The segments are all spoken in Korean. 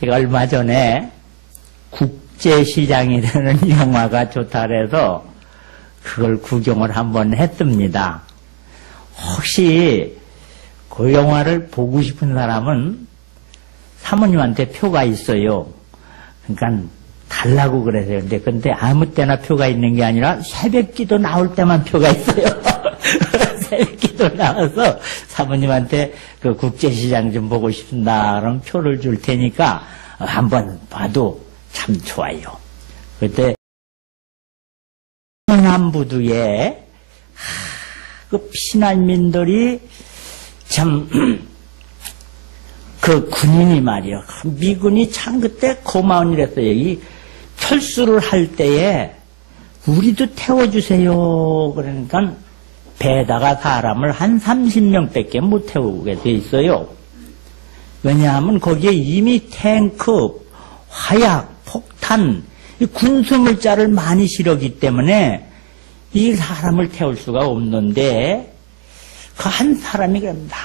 제가 얼마 전에 국제시장이라는 영화가 좋다 그래서 그걸 구경을 한번 했습니다. 혹시 그 영화를 보고 싶은 사람은 사모님한테 표가 있어요. 그러니까 달라고 그러세요. 근데 아무 때나 표가 있는 게 아니라 새벽기도 나올 때만 표가 있어요. 새벽기도 나와서 사모님한테 그 국제시장 좀 보고 싶다 그럼 표를 줄 테니까 한번 봐도 참 좋아요. 그때 남부두에 그 피난민들이 참 그 군인이 말이요. 미군이 참 그때 고마운 일했어요. 이 철수를 할 때에 우리도 태워주세요. 그러니까 배에다가 사람을 한 30명밖에 못 태우게 돼 있어요. 왜냐하면 거기에 이미 탱크, 화약, 폭탄, 군수물자를 많이 실었기 때문에 이 사람을 태울 수가 없는데 그 한 사람이 그럽니다.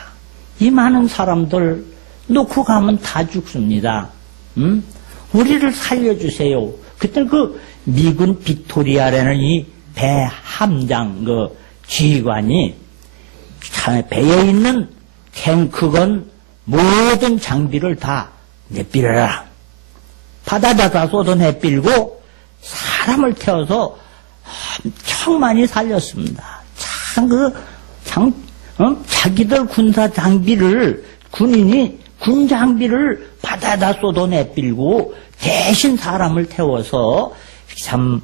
이 많은 사람들 놓고 가면 다 죽습니다. 우리를 살려주세요. 그때 그 미군 빅토리아라는 이 배 함장 그 지휘관이 배에 있는 탱크건 모든 장비를 다 내밀어라. 바다에다 쏟아 내밀고 사람을 태워서 엄청 많이 살렸습니다. 자기들 군사 장비를 군인이 군 장비를 바다에다 쏟아 내밀고 대신 사람을 태워서 참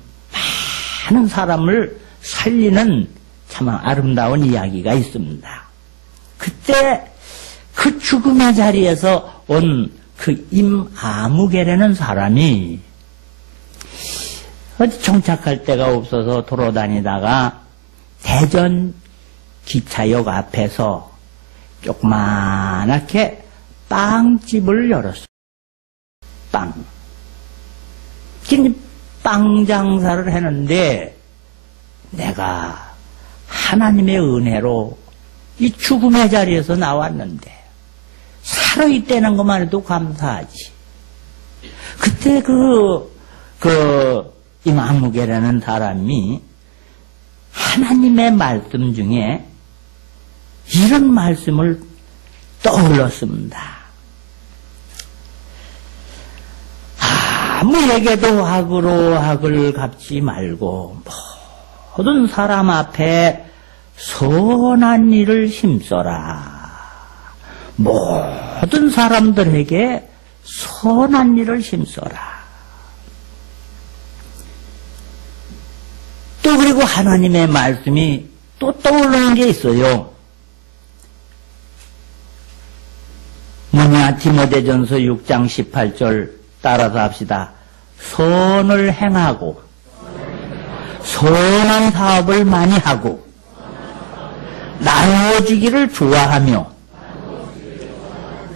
많은 사람을 살리는 참 아름다운 이야기가 있습니다. 그때 그 죽음의 자리에서 온 그 임아무개라는 사람이 어디 정착할 데가 없어서 돌아다니다가 대전 기차역 앞에서 조그만하게 빵집을 열었어요. 빵. 빵 장사를 했는데 내가 하나님의 은혜로 이 죽음의 자리에서 나왔는데 살아있다는 것만 해도 감사하지. 그때 임아무개라는 사람이 하나님의 말씀 중에 이런 말씀을 떠올렸습니다. 아무에게도 악으로 악을 갚지 말고 모든 사람 앞에 선한 일을 힘써라. 모든 사람들에게 선한 일을 힘써라. 또 그리고 하나님의 말씀이 또 떠오르는 게 있어요. 디모데전서 6장 18절 따라서 합시다. 선을 행하고 선한 사업을 많이 하고 나누어주기를 좋아하며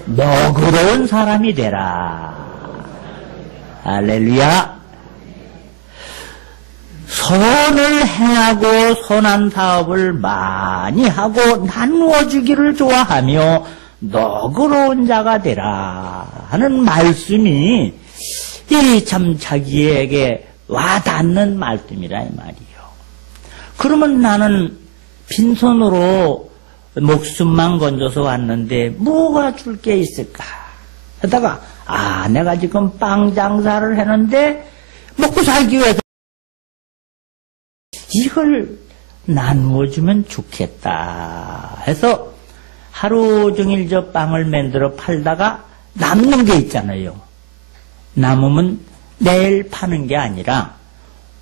너그러운 사람이 되라. 할렐루야. 선을 행하고 선한 사업을 많이 하고 나누어주기를 좋아하며 너그러운 자가 되라 하는 말씀이 이 참 자기에게 와닿는 말씀이라 이 말이요. 그러면 나는 빈손으로 목숨만 건져서 왔는데 뭐가 줄 게 있을까 하다가 내가 지금 빵 장사를 했는데 먹고 살기 위해서 이걸 나누어주면 좋겠다 해서 하루 종일 저 빵을 만들어 팔다가 남는 게 있잖아요. 남으면 내일 파는 게 아니라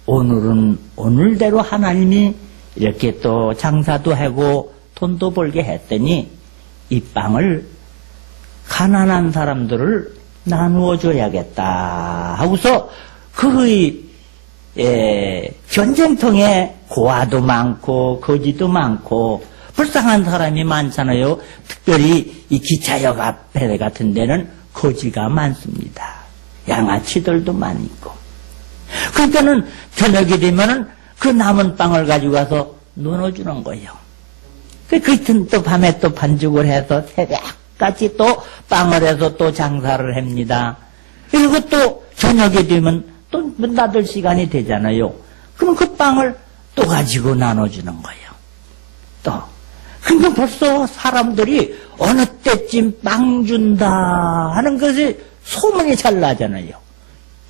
오늘은 오늘대로 하나님이 이렇게 또 장사도 하고 돈도 벌게 했더니 이 빵을 가난한 사람들을 나누어 줘야겠다 하고서 전쟁통에 고아도 많고 거지도 많고 불쌍한 사람이 많잖아요. 특별히 이 기차역 앞에 같은 데는 거지가 많습니다. 양아치들도 많이 있고. 그러니까는 저녁이 되면은 그 남은 빵을 가지고 가서 나눠주는 거예요. 그땐 또 밤에 또 반죽을 해서 새벽까지 또 빵을 해서 또 장사를 합니다. 그리고 또 저녁에 되면 또 문 닫을 시간이 되잖아요. 그럼 그 빵을 또 가지고 나눠주는 거예요. 또. 그러니까 벌써 사람들이 어느 때쯤 빵 준다 하는 것이 소문이 잘 나잖아요.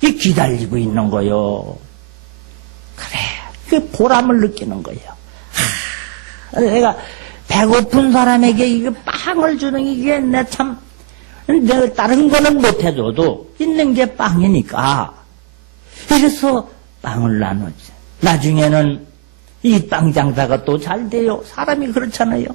이 기다리고 있는 거요. 그래, 그 보람을 느끼는 거예요. 내가 배고픈 사람에게 이게 빵을 주는 이게 내 참, 내가 다른 거는 못해줘도 있는 게 빵이니까. 그래서 빵을 나누지. 나중에는 이 빵 장사가 또 잘 돼요. 사람이 그렇잖아요.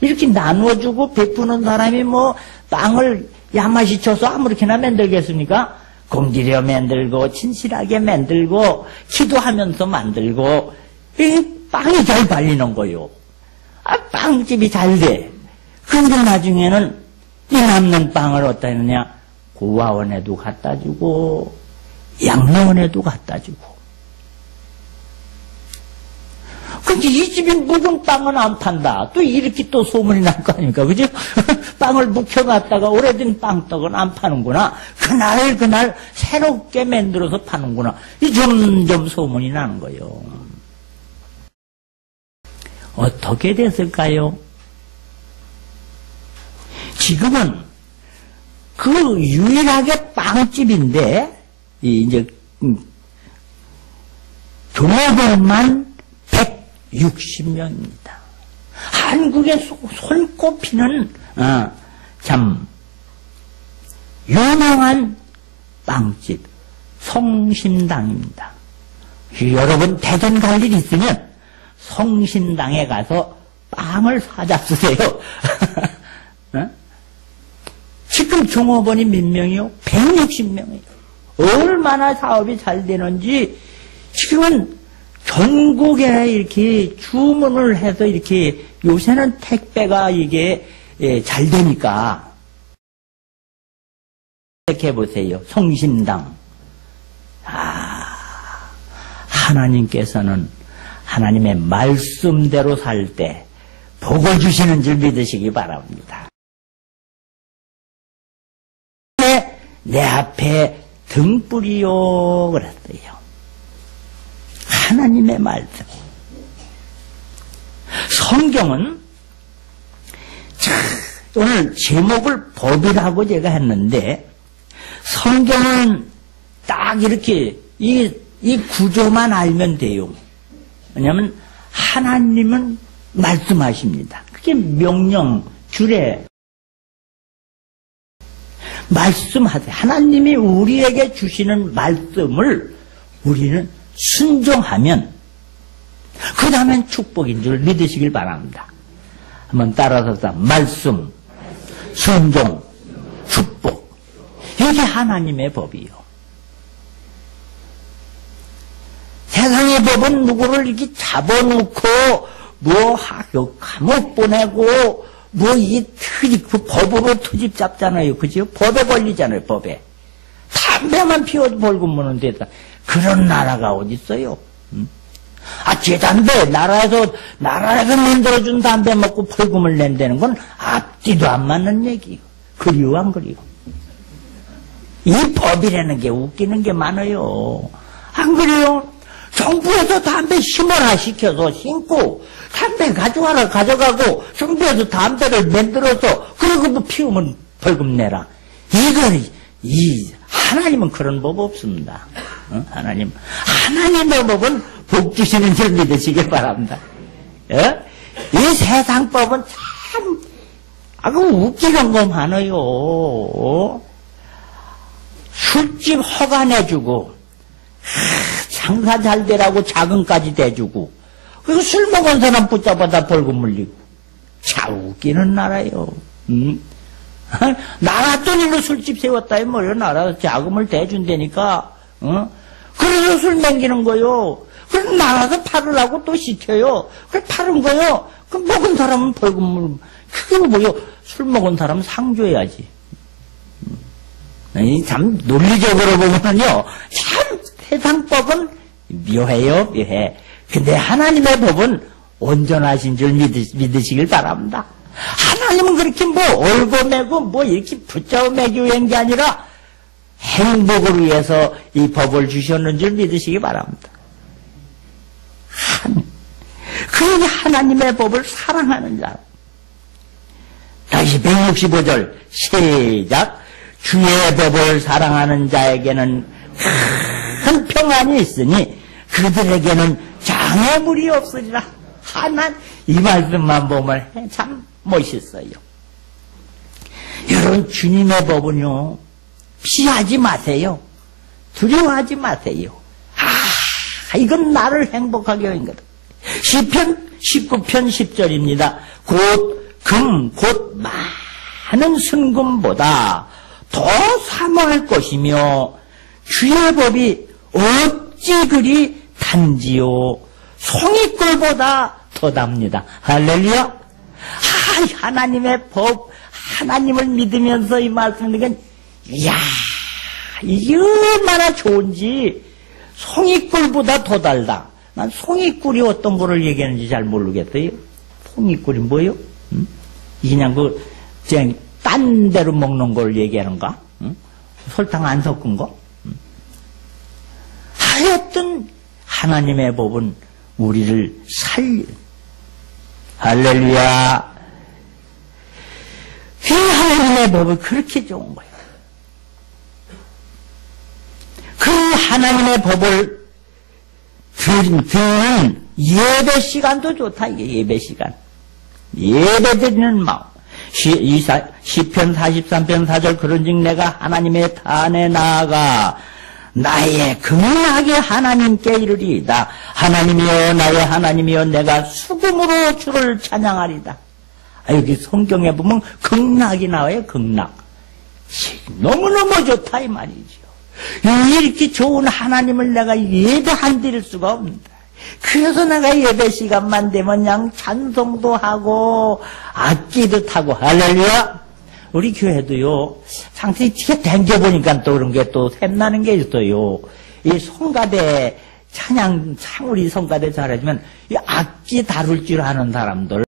이렇게 나누어주고 베푸는 사람이 뭐 빵을 야마시 쳐서 아무렇게나 만들겠습니까? 공들여 만들고 친실하게 만들고 기도하면서 만들고 이 빵이 잘 발리는 거요. 아, 빵집이 잘 돼. 그런데 나중에는 이 남는 빵을 어디다 했느냐? 고아원에도 갖다 주고 양로원에도 갖다 주고. 근데 이 집이 묵은 빵은 안 판다. 또 이렇게 또 소문이 날 거 아닙니까? 그죠? 빵을 묵혀놨다가 오래된 빵떡은 안 파는구나. 그날 새롭게 만들어서 파는구나. 이 점점 소문이 나는 거예요. 어떻게 됐을까요? 지금은 그 유일하게 빵집인데, 이제, 종업원만 160명입니다. 한국에 손꼽히는, 참, 유명한 빵집, 성심당입니다. 여러분, 대전 갈 일 있으면, 성심당에 가서 빵을 사잡수세요. 지금 종업원이 몇 명이요? 160명이에요. 얼마나 사업이 잘 되는지 지금은 전국에 이렇게 주문을 해서 이렇게 요새는 택배가 이게 잘 되니까 이렇게 보세요. 성심당. 하나님께서는 하나님의 말씀대로 살 때 복을 주시는 줄 믿으시기 바랍니다. 내 앞에 등불이요 그랬어요. 하나님의 말씀. 성경은 오늘 제목을 법이라고 제가 했는데 성경은 딱 이렇게 이 구조만 알면 돼요. 왜냐하면 하나님은 말씀하십니다. 그게 명령, 주례. 말씀하세요. 하나님이 우리에게 주시는 말씀을 우리는 순종하면 그 다음엔 축복인 줄 믿으시길 바랍니다. 한번 따라서 말씀, 순종, 축복. 이게 하나님의 법이요. 세상의 법은 누구를 이렇게 잡아놓고 뭐 학교 감옥 보내고 뭐 이 트집 그 법으로 트집 잡잖아요. 그죠? 법에 걸리잖아요. 법에. 담배만 피워도 벌금 무는 데다. 그런 나라가 어디 있어요? 제 담배 나라에서 만들어준 담배 먹고 벌금을 낸다는 건 앞뒤도 안 맞는 얘기예요. 그리워 안 그리워? 이 법이라는 게 웃기는 게 많아요. 안 그래요? 정부에서 담배 심어라 시켜서 심고 담배 가져와라 가져가고 정부에서 담배를 만들어서 그리고 뭐 피우면 벌금 내라. 이 하나님은 그런 법 없습니다. 하나님의 법은 복 주시는 줄 믿으시길 바랍니다. 이 세상 법은 참 웃기는 거 많아요. 술집 허가 내주고 장사 잘 되라고 자금까지 대주고 그리고 술 먹은 사람 붙잡아다 벌금 물리고 참 웃기는 나라요. 나라 돈으로 술집 세웠다 뭐요. 나라 자금을 대준다니까. 그래서 술 먹이는 거요. 그럼 나라서 팔으라고 또 시켜요. 그래 팔은 거요. 그 먹은 사람은 벌금을 그게 뭐요. 술 먹은 사람은 상 줘야지. 참 논리적으로 보면요 참 세상법은 묘해요. 묘해. 근데 하나님의 법은 온전하신 줄 믿으시길 바랍니다. 하나님은 그렇게 뭐 얼고 매고 뭐 이렇게 붙잡아 매기는 게 아니라 행복을 위해서 이 법을 주셨는 줄 믿으시기 바랍니다. 그러니 하나님의 법을 사랑하는 자. 다시 165절 시작. 주의 법을 사랑하는 자에게는 큰 평안이 있으니 그들에게는 장애물이 없으리라. 이 말씀만 보면 참 멋있어요. 여러분, 주님의 법은요, 피하지 마세요. 두려워하지 마세요. 이건 나를 행복하게 하는 거다. 시편 19편 10절입니다. 곧 많은 순금보다 더 사모할 것이며 주의 법이 어찌 그리 단지요 송이꿀보다 더 답니다. 할렐루야. 하나님의 법, 하나님을 믿으면서 이 말씀을 드리니까 이야, 이게 얼마나 좋은지. 송이꿀보다 더 달다. 난 송이꿀이 어떤 거를 얘기하는지 잘 모르겠어요. 송이꿀이 뭐요? 그냥 그냥 딴 데로 먹는 걸 얘기하는가? 설탕 안 섞은 거? 하여튼 하나님의 법은 우리를 할렐루야. 그 하나님의 법은 그렇게 좋은 거예요. 그 하나님의 법을 듣는 예배 시간도 좋다. 이게 예배 시간. 예배 드리는 마음. 시편 43편 4절 그런즉 내가 하나님의 단에 나아가 나의 극락의 하나님께 이르리이다. 하나님이여 나의 하나님이여 내가 수금으로 주를 찬양하리다. 여기 성경에 보면 극락이 나와요. 극락. 너무너무 좋다 이 말이죠. 이렇게 좋은 하나님을 내가 예배 안 드릴 수가 없는다. 그래서 내가 예배 시간만 되면 그냥 찬송도 하고 악기도 타고 할렐루야. 우리 교회도요, 상당히 뒤에 댕겨보니까 또 그런 게 또 샘나는 게 있어요. 이 성가대 찬양, 참 우리 성가대 잘해주면 이 악기 다룰 줄 아는 사람들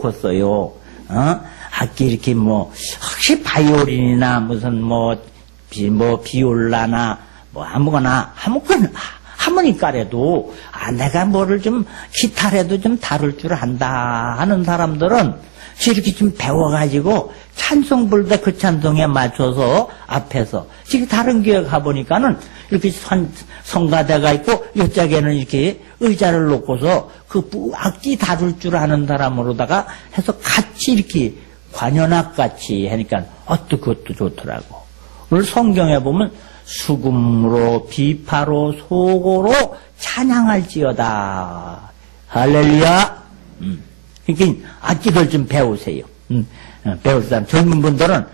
컸어요. 악기 이렇게 혹시 바이올린이나 무슨 비올라나 아무거나 하모니카라도 내가 뭐를 좀 기타라도 좀 다룰 줄 안다 하는 사람들은 이렇게 좀 배워가지고 찬송 부를 때 그 찬송에 맞춰서 앞에서 지금 다른 교회 가보니까는 이렇게 성가대가 있고 이쪽에는 이렇게 의자를 놓고서 그 악기 다룰 줄 아는 사람으로다가 해서 같이 이렇게 관현악 같이 하니까 그것도 좋더라고. 오늘 성경에 보면 수금으로 비파로 소고로 찬양할지어다. 할렐루야. 그러니까 악기들 좀 배우세요. 배울 사람 젊은 분들은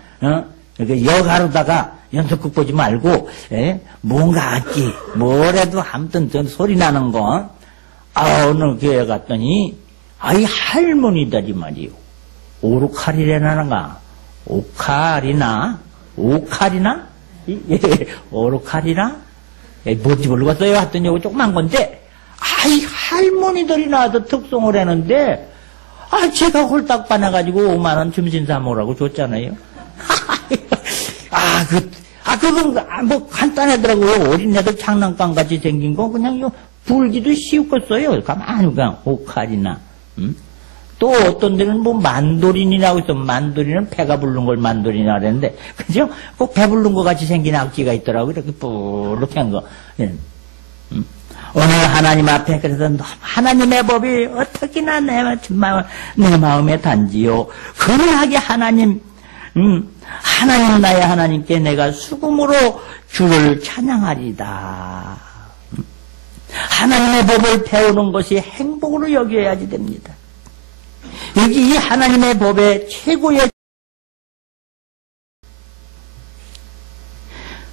여가로다가 연속극 보지 말고 뭔가 악기 뭐라도 아무튼 소리 나는 거. 어느 교회 갔더니 이 할머니들이 말이요. 오르카리라나가 오카리나 오르카리나 뭔지 모르겠어요. 하더니 이거 조그만 건데 이 할머니들이 나와서 특송을 했는데 제가 홀딱 빠나가지고 5만 원 점심 사먹으라고 줬잖아요. 그건 간단하더라고요. 어린애들 장난감 같이 생긴 거 그냥 불기도 쉬웠겠어요. 가만히 그냥 오카리나. 또 어떤 데는 만도린이라고 있어. 만도린은 배가 부른 걸 만도린이라고 그랬는데, 그죠? 꼭 배 부른 것 같이 생긴 악기가 있더라고요. 이렇게 뿌렇게 한 거. 오늘 하나님 앞에 그래서 하나님의 법이 어떻게나 내 마음에 단지요. 그러하게 하나님 나의 하나님께 내가 수금으로 주를 찬양하리다. 하나님의 법을 배우는 것이 행복으로 여겨야지 됩니다. 여기 이 하나님의 법의 최고의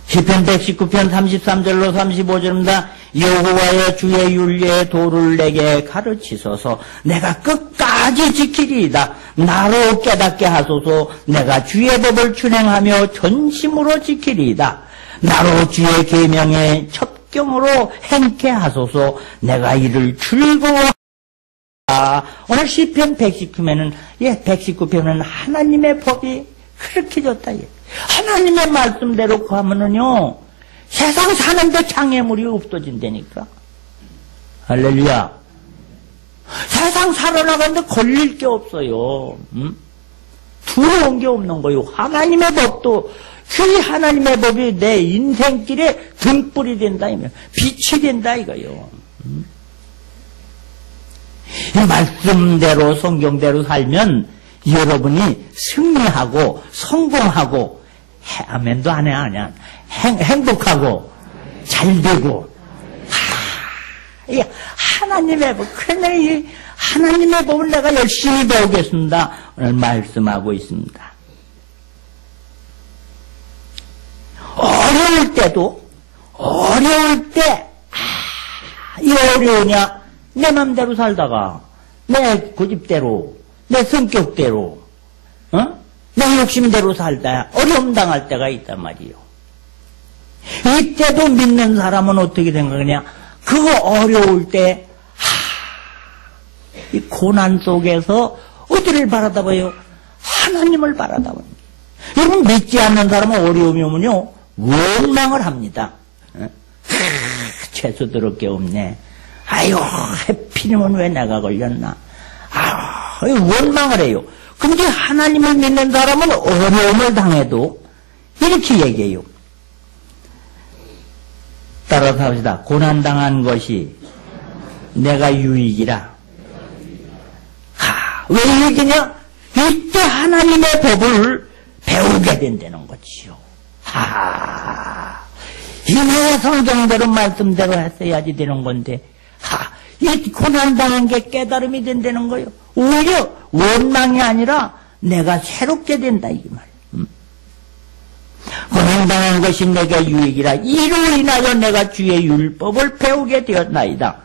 시편 119편 33절로 35절입니다. 여호와의 주의 윤례의 도를 내게 가르치소서. 내가 끝까지 지키리이다. 나로 깨닫게 하소서. 내가 주의 법을 준행하며 전심으로 지키리이다. 나로 주의 계명의 첩경으로 행케 하소서. 내가 이를 즐거워. 오늘 시편 119편은 119편은 하나님의 법이 그렇게 좋다. 하나님의 말씀대로 구하면은요, 세상 사는데 장애물이 없어진다니까. 할렐루야. 세상 살아나가는데 걸릴 게 없어요. 두려운 게 없는 거요. 하나님의 법도, 그 하나님의 법이 내 인생길에 등불이 된다, 이면 빛이 된다, 이거요. 이 말씀대로, 성경대로 살면 여러분이 승리하고, 성공하고, 아멘도 안 해, 아니야. 행복하고, 잘 되고, 하나님의 법, 그러면 이 하나님의 법을 내가 열심히 배우겠습니다. 오늘 말씀하고 있습니다. 어려울 때, 이 어려우냐? 내 맘대로 살다가, 내 고집대로, 내 성격대로, 내 욕심대로 살다 어려움 당할 때가 있단 말이요. 이때도 믿는 사람은 어떻게 생각하냐? 그거 어려울 때, 이 고난 속에서 어디를 바라다봐요? 하나님을 바라다봐요. 여러분 믿지 않는 사람은 어려움이 오면요, 원망을 합니다. 죄수스러울 게 없네. 아유, 해피님은 왜 내가 걸렸나? 아유, 원망을 해요. 근데 하나님을 믿는 사람은 어려움을 당해도 이렇게 얘기해요. 따라서 합시다. 고난당한 것이 내가 유익이라. 왜 유익이냐? 이때 하나님의 법을 배우게 된다는 거지요. 이내 성경대로 말씀대로 했어야지 되는 건데, 이 고난당한 게 깨달음이 된다는 거예요. 오히려 원망이 아니라 내가 새롭게 된다, 이 말이에요. 고난당한 것이 내게 유익이라. 이로 인하여 내가 주의 율법을 배우게 되었나이다.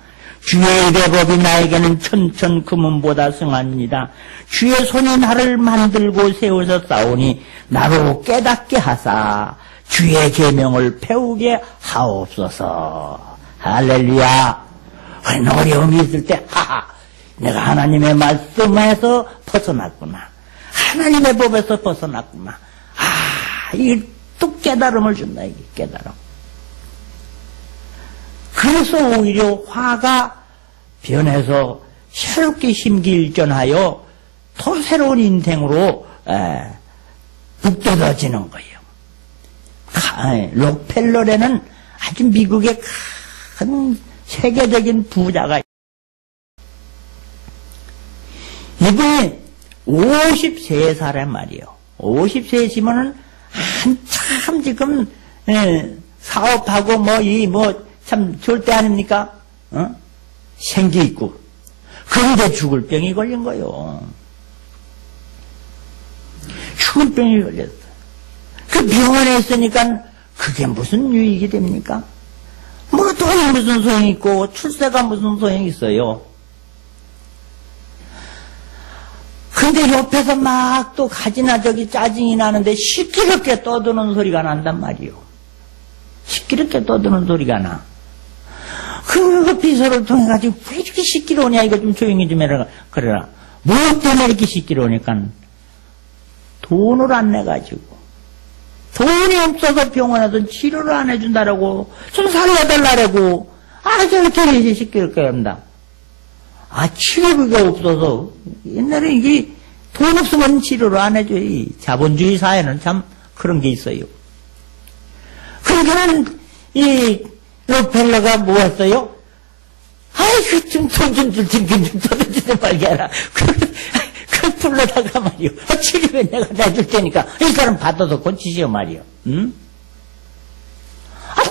주의 일의 법이 나에게는 천천 금은보다 승합니다. 주의 손이 나를 만들고 세워서 싸우니 나로 깨닫게 하사 주의 계명을 배우게 하옵소서. 할렐루야. 어려움이 있을 때 내가 하나님의 말씀에서 벗어났구나. 하나님의 법에서 벗어났구나. 이게 또 깨달음을 준다, 이게 깨달음. 그래서 오히려 화가 변해서 새롭게 심기일전하여 더 새로운 인생으로 북돋아지는 거예요. 록펠러라는 아주 미국의 큰 세계적인 부자가 이분이 53살에 말이요. 53시면은 한참 지금 사업하고 참 좋을 때 아닙니까? 생기 있고. 그런데 죽을 병이 걸린 거요. 죽을 병이 걸렸어. 그 병원에 있으니까 그게 무슨 유익이 됩니까? 돈이 무슨 소용이 있고 출세가 무슨 소용이 있어요. 근데 옆에서 막 또 가지나 저기 짜증이 나는데 시끄럽게 떠드는 소리가 난단 말이요. 시끄럽게 떠드는 소리가 나. 그 비서를 통해가지고 왜 이렇게 시끄러우냐, 이거 좀 조용히 좀 해라. 그래라. 뭐 때문에 이렇게 시끄러우니까 돈을 안 내가지고. 돈이 없어서 병원에서 치료를 안 해준다라고, 좀 살려달라고. 저렇게 시끄럽게 합니다. 치료비가 없어서, 옛날에 이게 돈 없으면 치료를 안 해줘. 이 자본주의 사회는 참 그런 게 있어요. 그러니까는, 이 록펠러가 뭐 했어요? 돈 좀 떠들지 말게 해라. 그걸 불러다가 말이요. 치료비 내가 내줄 테니까 이 사람 받아서 고치시오 말이요. 응?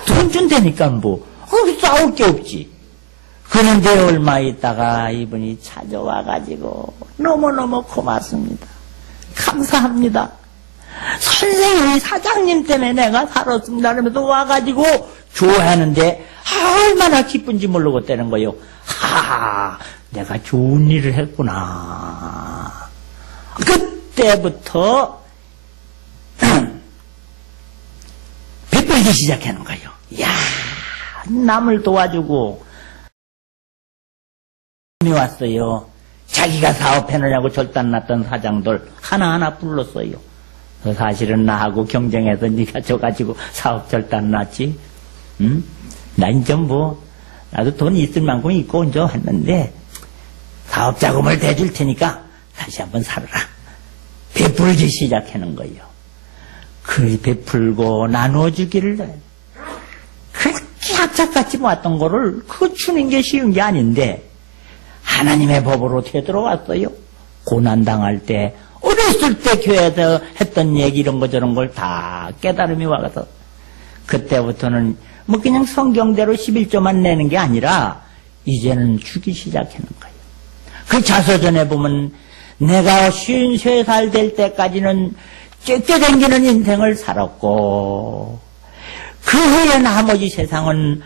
돈 준다니까 뭐. 싸울 게 없지. 그런데 얼마 있다가 이분이 찾아와가지고 너무너무 고맙습니다. 감사합니다. 선생님이 사장님 때문에 내가 살았습니다. 그러면서 와가지고 좋아하는데 얼마나 기쁜지 모르겠다는 거예요. 내가 좋은 일을 했구나. 그때부터 베풀기 시작하는 거예요. 남을 도와주고 왔어요. 자기가 사업해내냐고 절단났던 사장들 하나하나 불렀어요. 사실은 나하고 경쟁해서 네가 져가지고 사업 절단 났지. 응? 나 이제 나도 돈 있을 만큼 있고 이제 했는데 사업 자금을 대줄 테니까 다시 한번 살아라. 베풀기 시작하는 거예요. 그 베풀고 나눠주기를 그렇게 악착같이 모았던 거를 그거 주는 게 쉬운 게 아닌데 하나님의 법으로 되돌아왔어요. 고난당할 때 어렸을 때 교회에서 했던 얘기 이런 거 저런 걸 다 깨달음이 와서 그때부터는 그냥 성경대로 11조만 내는 게 아니라 이제는 주기 시작하는 거예요. 그 자서전에 보면 내가 53살 될 때까지는 쫓겨다니는 인생을 살았고 그 후에 나머지 세상을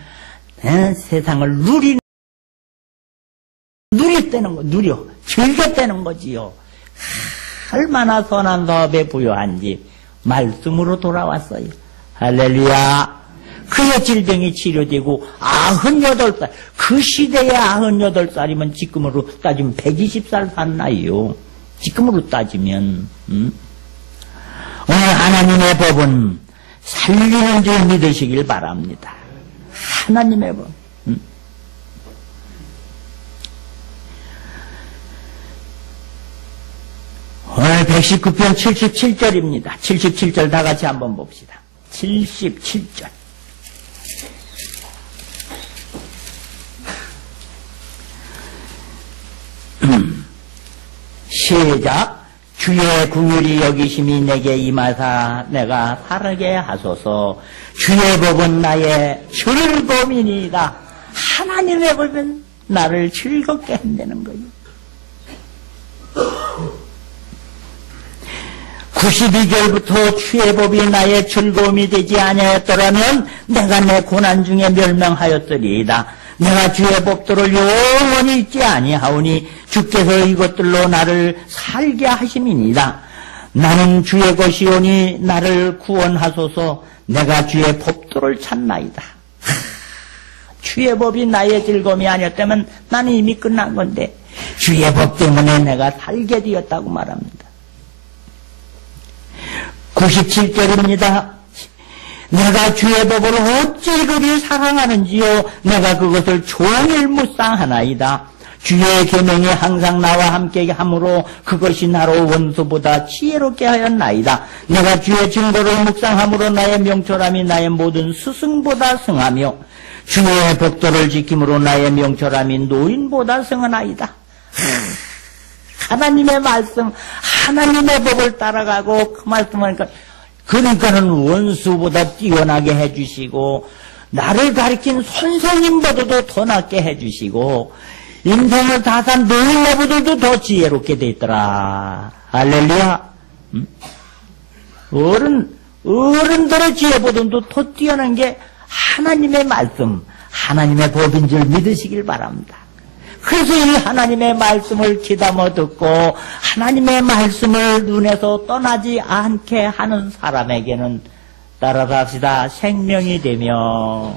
즐겼다는 거지요. 얼마나 선한 사업에 부여한지 말씀으로 돌아왔어요. 할렐루야. 그의 질병이 치료되고 98살, 그 시대에 98살이면 지금으로 따지면 120살 샀나요? 지금으로 따지면 오늘 하나님의 법은 살리는 줄 믿으시길 바랍니다. 하나님의 법. 오늘 119편 77절입니다. 77절 다 같이 한번 봅시다. 77절. 시작. 주의 긍휼이 여기심이 내게 임하사 내가 살게 하소서. 주의 법은 나의 즐거움이니이다. 하나님의 법은 나를 즐겁게 한다는 거예요. 92절부터 주의 법이 나의 즐거움이 되지 아니하였더라면 내가 내 고난 중에 멸망하였으리이다. 내가 주의 법도를 영원히 잊지 아니하오니 주께서 이것들로 나를 살게 하심이니이다. 나는 주의 것이오니 나를 구원하소서. 내가 주의 법도를 찾나이다. 주의 법이 나의 즐거움이 아니었다면 나는 이미 끝난 건데 주의 법 때문에 내가 살게 되었다고 말합니다. 97절입니다. 내가 주의 법을 어찌 그리 사랑하는지요. 내가 그것을 종일 묵상하나이다. 주의 계명이 항상 나와 함께 함으로 그것이 나로 원수보다 지혜롭게 하였나이다. 내가 주의 증거를 묵상함으로 나의 명철함이 나의 모든 스승보다 승하며 주의 법도를 지킴으로 나의 명철함이 노인보다 승하나이다. 하나님의 말씀, 하나님의 법을 따라가고 그 말씀을 그러니까는 원수보다 뛰어나게 해주시고 나를 가르친 선생님보다도 더 낫게 해주시고 인생을 다 산 노인네보다도 더 지혜롭게 돼 있더라. 할렐루야. 어른들의 지혜보다도 더 뛰어난 게 하나님의 말씀, 하나님의 법인 줄 믿으시길 바랍니다. 그래서 이 하나님의 말씀을 귀담아 듣고 하나님의 말씀을 눈에서 떠나지 않게 하는 사람에게는 따라갑시다. 생명이 되며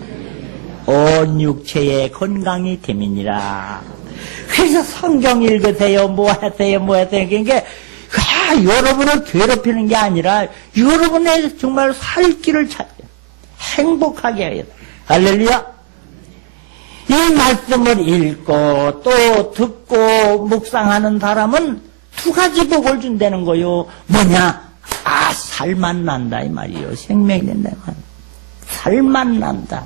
온 육체의 건강이 됨이니라. 그래서 성경 읽으세요. 뭐 하세요. 그러니까 여러분을 괴롭히는 게 아니라 여러분의 정말 살 길을 찾아요. 행복하게 해요. 할렐루야. 이 말씀을 읽고 또 듣고 묵상하는 사람은 두 가지 복을 준다는 거요. 뭐냐? 살만 난다 이 말이요. 생명이 된다 이 말이요. 살만 난다.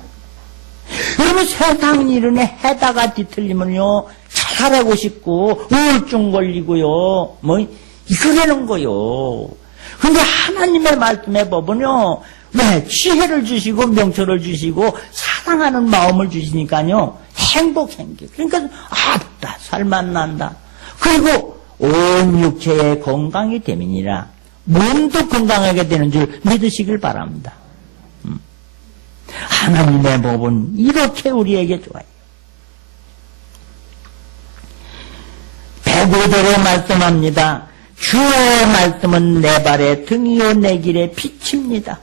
여러분 세상 일은 해다가 뒤틀리면요 자살하고 싶고 우울증 걸리고요. 이러는 거요. 근데 하나님의 말씀의 법은요. 왜? 지혜를 주시고 명철을 주시고 사랑하는 마음을 주시니까요. 행복행기. 그러니까 살만 난다. 그리고 온 육체의 건강이 됨이니라. 몸도 건강하게 되는 줄 믿으시길 바랍니다. 하나님의 법은 이렇게 우리에게 좋아요. 105절에 말씀합니다. 주의 말씀은 내 발의 등이요 내 길의 빛입니다.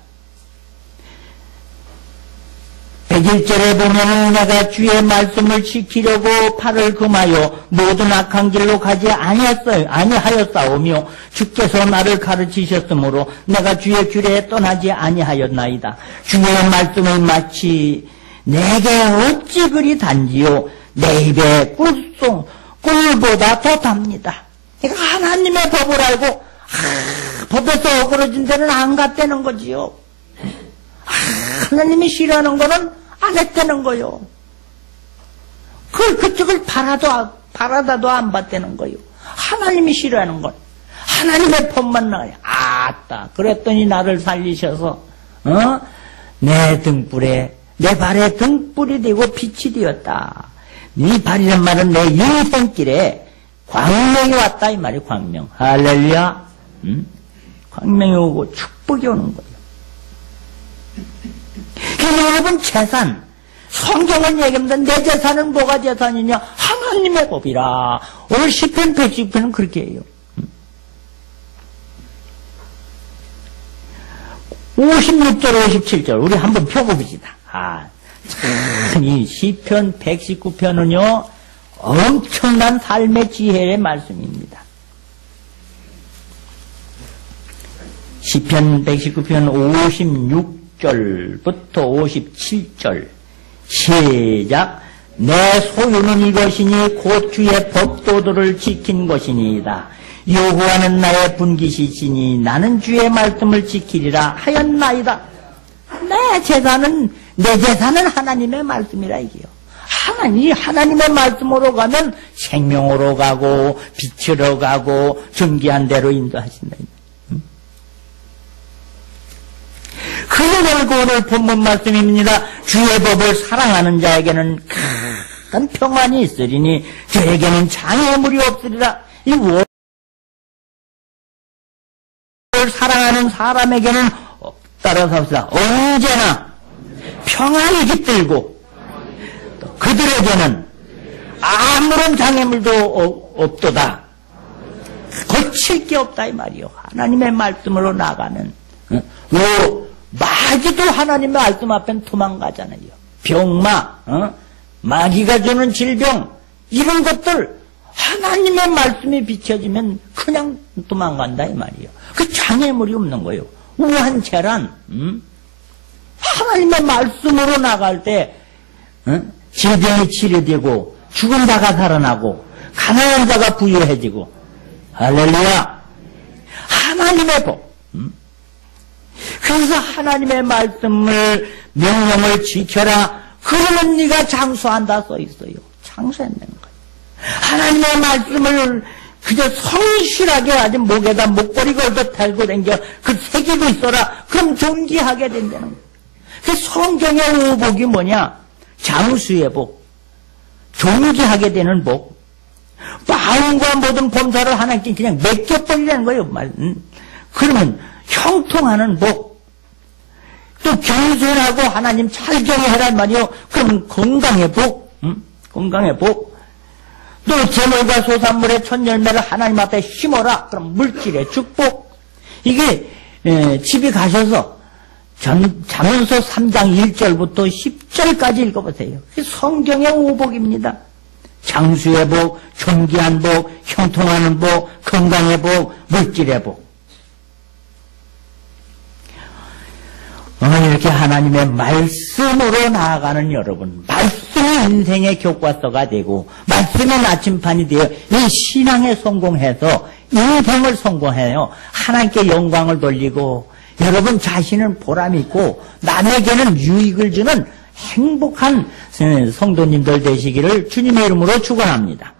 1절에 보면은 내가 주의 말씀을 지키려고 팔을 금하여 모든 악한 길로 가지 아니하였사오며 주께서 나를 가르치셨으므로 내가 주의 길에 떠나지 아니하였나이다. 주의 말씀을 마치 내게 어찌 그리 단지요 내 입에 꿀보다 더 답니다. 그러니까 하나님의 법을 알고 법에서 어그러진 데는 안 갔다는 거지요. 하나님이 싫어하는 거는 안 했다는 거요. 그쪽을 바라다도 안 봤다는 거요. 하나님이 싫어하는 건 하나님의 법만 나와요. 아따, 그랬더니 나를 살리셔서 내 등불에 내 발에 등불이 되고 빛이 되었다. 네 발이란 말은 내 인생길에 광명이 왔다 이 말이에요. 광명. 할렐루야. 광명이 오고 축복이 오는 거예요. 그러니까 여러분 재산, 성경은 얘기합니다. 내 재산은 뭐가 재산이냐? 하나님의 법이라. 오늘 시편 110편은 그렇게 해요. 56절 57절 우리 한번 펴봅시다. 참 이 시편 119편은요 엄청난 삶의 지혜의 말씀입니다. 시편 119편 56절부터 57절 시작. 내 소유는 이것이니 곧 주의 법도들을 지킨 것이니이다. 여호와는 나의 분깃이시니 나는 주의 말씀을 지키리라 하였나이다. 내 재산은 하나님의 말씀이라 이게요. 하나님의 말씀으로 가면 생명으로 가고 빛으로 가고 존귀한 대로 인도하신다. 그러므로 오늘 본문 말씀입니다. 주의 법을 사랑하는 자에게는 큰 평안이 있으리니 저에게는 장애물이 없으리라. 이 월을 사랑하는 사람에게는 따라서 합시다. 언제나 평안이 깃들고 그들에게는 아무런 장애물도 없도다. 거칠 게 없다 이 말이요. 하나님의 말씀으로 나가면 마귀도 하나님의 말씀 앞엔 도망가잖아요. 병마, 마귀가 주는 질병 이런 것들 하나님의 말씀이 비춰지면 그냥 도망간다 이 말이요. 그 장애물이 없는 거예요. 우한재란 하나님의 말씀으로 나갈 때 질병이 치료되고 죽은 자가 살아나고 가난한 자가 부유해지고 할렐루야. 하나님의 법. 그래서 하나님의 말씀을 명령을 지켜라. 그러면 네가 장수한다 써 있어요. 장수한다는 거예요. 하나님의 말씀을 그저 성실하게 아주 목에다 목걸이 걸도 달고 댕겨 그 새기고 있어라. 그럼 존귀하게 된다는 거예요. 그 성경의 오복이 뭐냐? 장수의 복, 존귀하게 되는 복, 마음과 모든 범사를 하나님께 그냥 맡겨버리라는 거예요. 그러면 형통하는 복, 또 겸손하고 하나님 찰경해란 말이요. 그럼 건강의 복, 건강의 복, 또 재물과 소산물의 천열매를 하나님 앞에 심어라. 그럼 물질의 축복. 이게 집에 가셔서 잠언서 3장 1절부터 10절까지 읽어보세요. 성경의 오복입니다. 장수의 복, 존귀한 복, 형통하는 복, 건강의 복, 물질의 복. 오늘 이렇게 하나님의 말씀으로 나아가는 여러분, 말씀이 인생의 교과서가 되고 말씀의 나침판이 되어 이 신앙에 성공해서 인생을 성공해요. 하나님께 영광을 돌리고 여러분 자신은 보람 있고 남에게는 유익을 주는 행복한 성도님들 되시기를 주님의 이름으로 축원합니다.